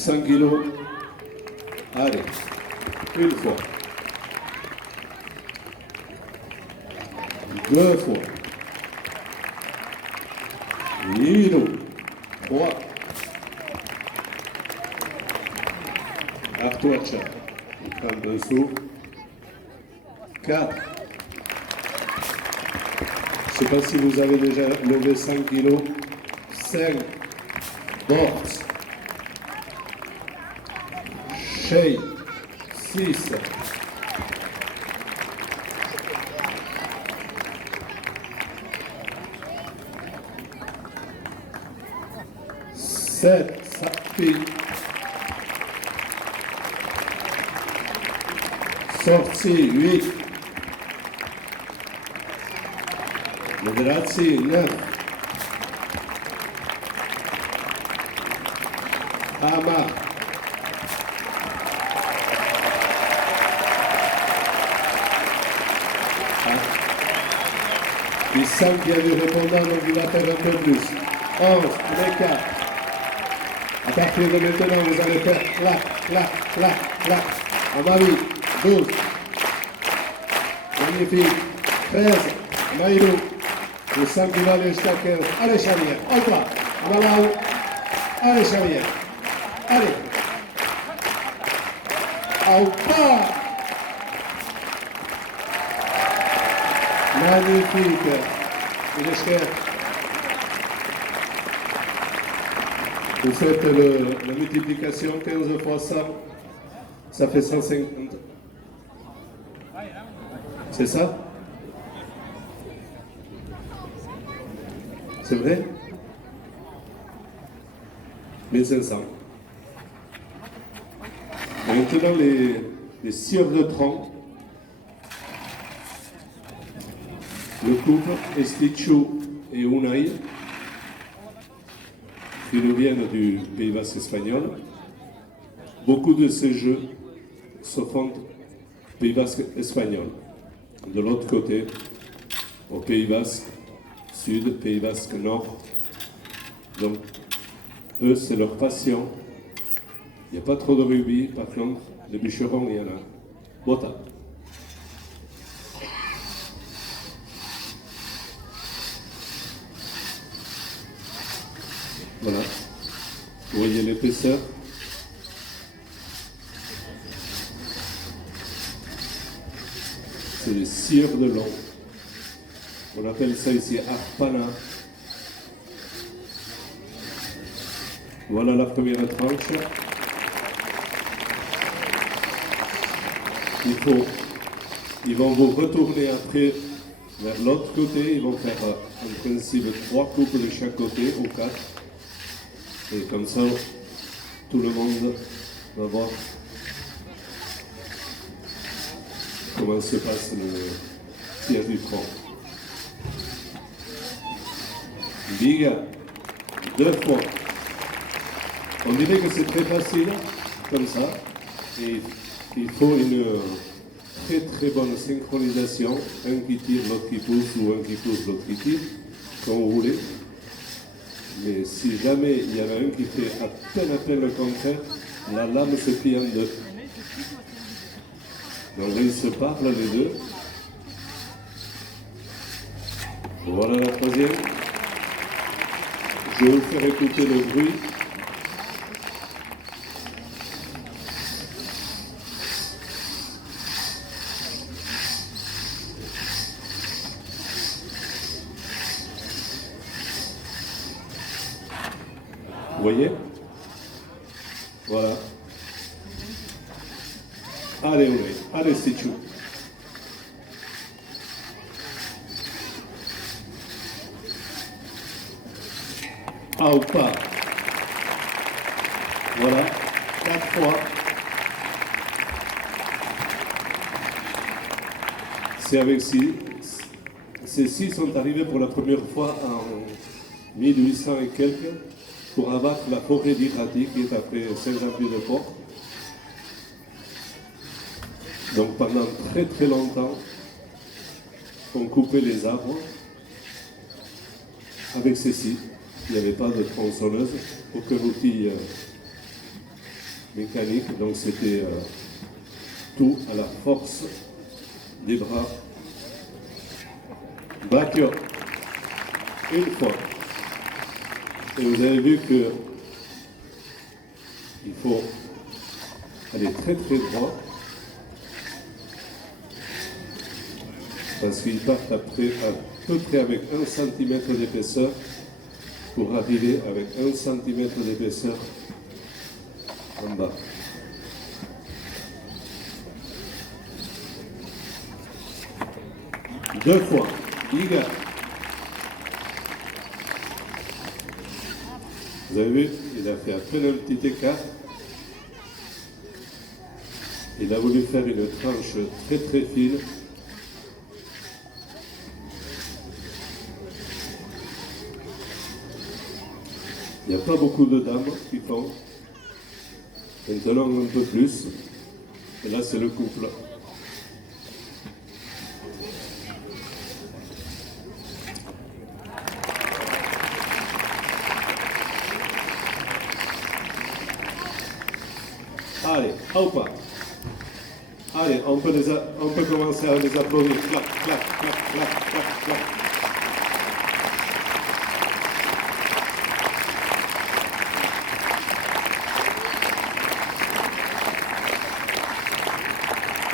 5 kilos. Allez, une fois. Deux fois. Hilo. 3. Artuacha. Prends dessous. 4. Je ne sais pas si vous avez déjà levé 5 kilos. 5. Bort. 6. 6. 7. Sapi. Sorti. 8. Moderatie. 9. Ama. Il semble qu'il y a du répondant, donc il va faire un peu plus. 11, les 4. À partir de maintenant, vous allez faire clac, clac, clac, clac. Amari, 12. Magnifique. 13. Maïlou. Je sens qu'il va aller jusqu'à 15. Allez, Xavier, autre. Amalau. Allez, Xavier. Allez. Aupa. Magnifique. Il est cher. Vous faites la multiplication 15 fois ça fait 150. C'est ça? C'est vrai? 1500. Maintenant, les scieurs de tronc. Le couple Estichu et Unai, qui nous viennent du Pays Basque espagnol. Beaucoup de ces jeux se font au Pays Basque espagnol. De l'autre côté, au Pays Basque Sud, Pays Basque Nord. Donc, eux, c'est leur passion. Il n'y a pas trop de rugby, par contre, les bûcherons, il y en a. Bota. Voilà. Vous voyez l'épaisseur. C'est des scieurs de long. On appelle ça ici arpana. Voilà la première tranche. Ils vont vous retourner après vers l'autre côté. Ils vont faire en principe 3 coupes de chaque côté ou 4. Et comme ça, tout le monde va voir comment se passe le tir du tronc. Liga, 2 fois. On dirait que c'est très facile, comme ça. Et il faut une très très bonne synchronisation. Un qui tire, l'autre qui pousse, ou un qui pousse, l'autre qui tire, comme vous voulez. Mais si jamais il y en a un qui fait à peine le contraire, la lame se plie en deux. Donc ils se parlent les deux. Voilà la troisième. Je vais vous faire écouter le bruit. Vous voyez? Voilà. Allez, Olé. Allez, Stichou. Ah ou pas. Voilà. 4 fois. C'est avec 6. Ces 6 sont arrivés pour la première fois en 1800 et quelques. Pour abattre la forêt d'Irati qui est après Saint-Jean-Pied-de-Port. Donc pendant très très longtemps, on coupait les arbres avec ces scies. Il n'y avait pas de tronçonneuse, aucun outil mécanique, donc c'était tout à la force des bras. Batio, une fois. Et vous avez vu que il faut aller très très droit parce qu'ils partent après à peu près avec 1 cm d'épaisseur pour arriver avec 1 cm d'épaisseur en bas. Deux fois, Iga. Vous avez vu, il a fait à peine un petit écart. Il a voulu faire une tranche très très fine. Il n'y a pas beaucoup de dames qui font. Maintenant un peu plus. Et là c'est le couple. Allez, hop. Allez, on peut commencer à les applaudir. Clac, clac, clac, clac, clac, clac.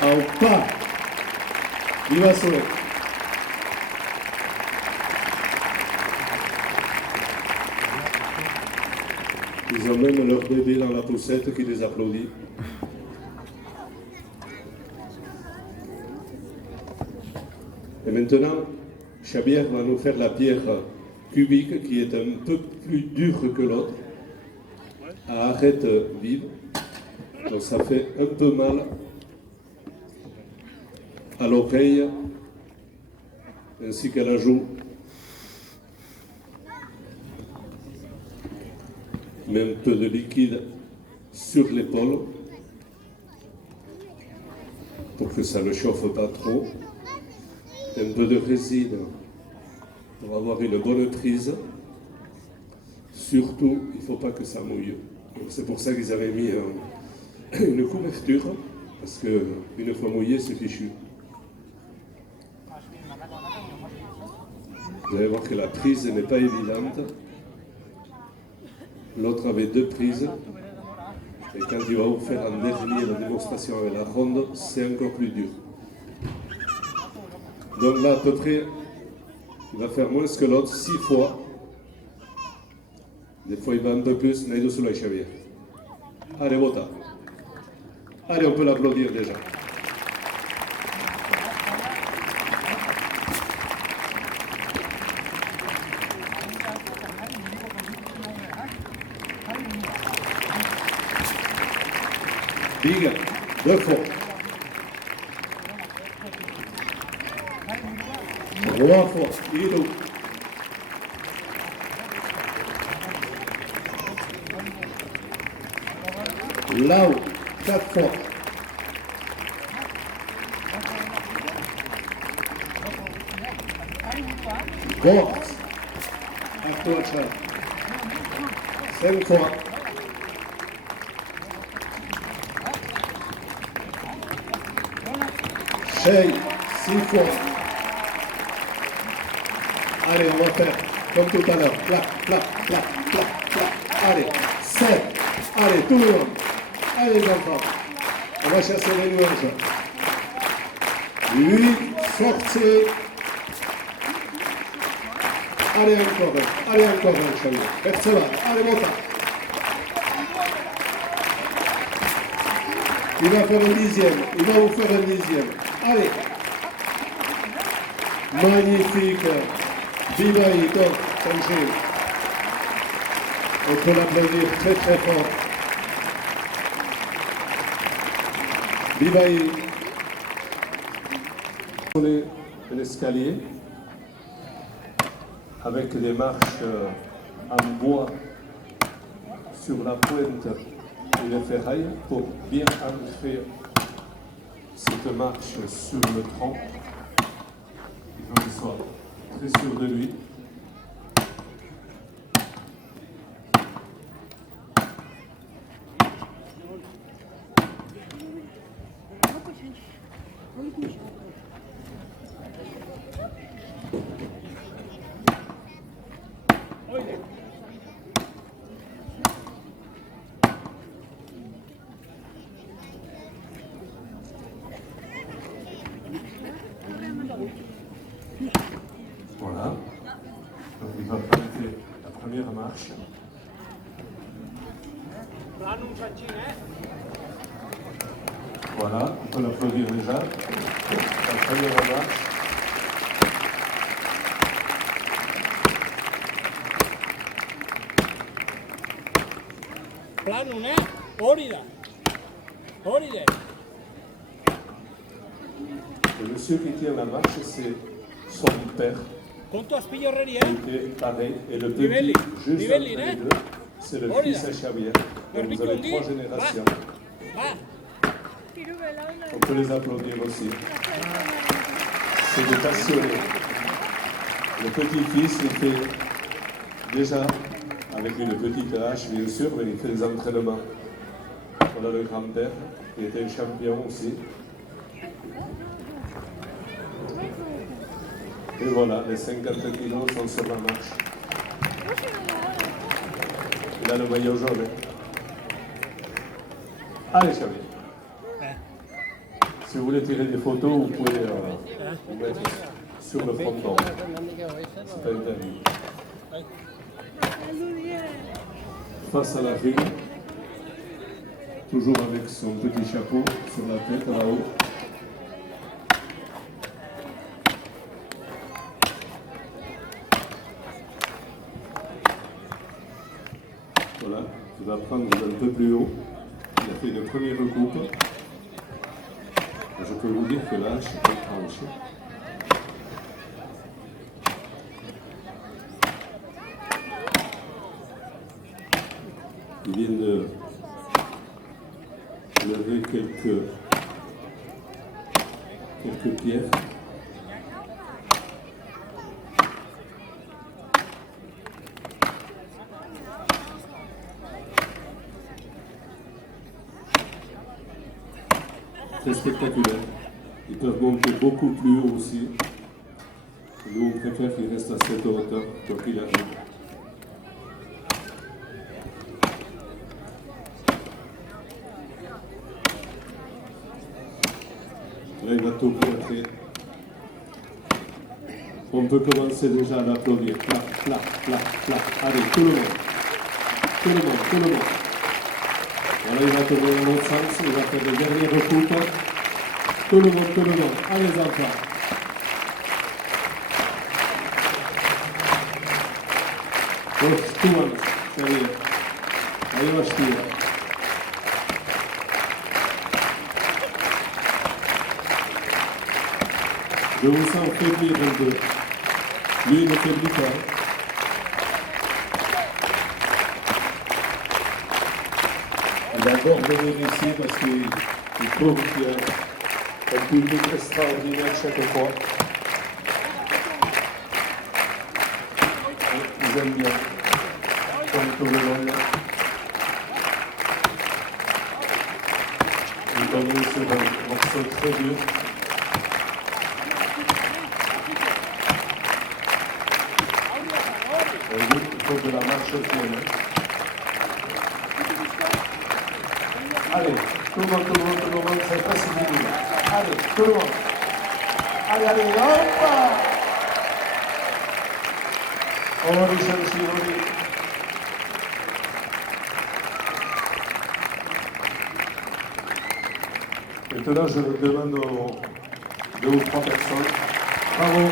Hop. Viva Soleil. Ils ont même leur bébé dans la poussette qui les applaudit. Et maintenant, Xavier va nous faire la pierre cubique qui est un peu plus dure que l'autre, à arête vive. Donc ça fait un peu mal à l'oreille ainsi qu'à la joue. Met un peu de liquide sur l'épaule pour que ça ne chauffe pas trop. Un peu de résine pour avoir une bonne prise. Surtout, il ne faut pas que ça mouille. C'est pour ça qu'ils avaient mis une couverture, parce qu'une fois mouillé, c'est fichu. Vous allez voir que la prise n'est pas évidente. L'autre avait 2 prises. Et quand il va vous faire en dernier la démonstration avec la ronde, c'est encore plus dur. Donc là, à peu près, il va faire moins que l'autre, 6 fois. Des fois, il va un peu plus, mais il est Xavier. Allez, vota. Allez, on peut l'applaudir déjà. Big, 2 fois. 3 fois. Ido. Là-haut, 4 fois. Box. À toi, Charles. 5 fois. Shea, 6 fois. Allez, on va faire comme tout à l'heure. Clac, clac, clac, clac, clac. Allez, 7. Allez, tout le monde. Allez, les enfants. On va chasser les nuages. 8, sortez. Allez, encore un. Allez, encore un, Xavier. Excellent. Allez, monta. Il va faire un 10e. Il va vous faire un 10e. Allez. Magnifique. Viva Ito, Sanchil. On peut l'applaudir très très fort. Viva Ito. On est un escalier avec des marches en bois sur la pointe et les ferrailles pour bien ancrer cette marche sur le tronc. Il faut qu'il soit très sûr de lui. Voilà. Donc il va planter la première marche. Voilà, on peut l'applaudir déjà. La première marche. Plano, ne? Hori da. Hori da. Le monsieur qui tient la marche, c'est son père. Kontu azpilo horreri, Qui était pareil. Et le petit, Nivelli. juste Nivelli, entre les ne? deux, c'est le Hori fils da. à Xavier. Donc vous avez Berbikundi. 3 générations. Ba. On peut les applaudir aussi. C'est des passionnés. Le petit-fils, il fait déjà, avec une petite hache bien sûr, mais il fait des entraînements. On a le grand-père, qui était un champion aussi. Et voilà, les 50 kilos sont sur la marche. Il a le maillot jaune. Allez, Xavier. Si vous voulez tirer des photos, vous pouvez vous mettre sur le fronton. C'est pas interdit. Face à la ville, toujours avec son petit chapeau sur la tête là-haut. Voilà, il va prendre un peu plus haut. Il a fait une première coupe. Je peux vous dire que là, je suis pas tranché. Il vient de lever quelques pierres. Très spectaculaire. Ils peuvent monter beaucoup plus haut aussi. Nous, on préfère qu'ils restent à cette hauteur, quoi qu'il arrive. Là, il va tout montrer. On peut commencer déjà à l'applaudir. Clap, clap, clap, clap. Allez, tout le monde. Tout le monde, tout le monde. Voilà, il va tourner dans l'autre sens. Il va faire le dernier recoupes. Tout le monde, tout le monde. Allez, les enfants. Tout le monde. Ça y est. Allez, on va tirer. Je vous sens faiblir un peu. Lui, il ne faiblit pas. Il va encore venir ici parce qu'il trouve qu'il y a un public extraordinaire chaque fois. Ils aiment bien. Comme tout le monde. Il tombe sur un morceau très dur. Il faut que la marche tienne. Allez, tout le monde, c'est pas si difficile. Allez, tout le monde. Allez, hop! On va les chercher, Maintenant, je demande aux 2 ou 3 personnes. Bravo!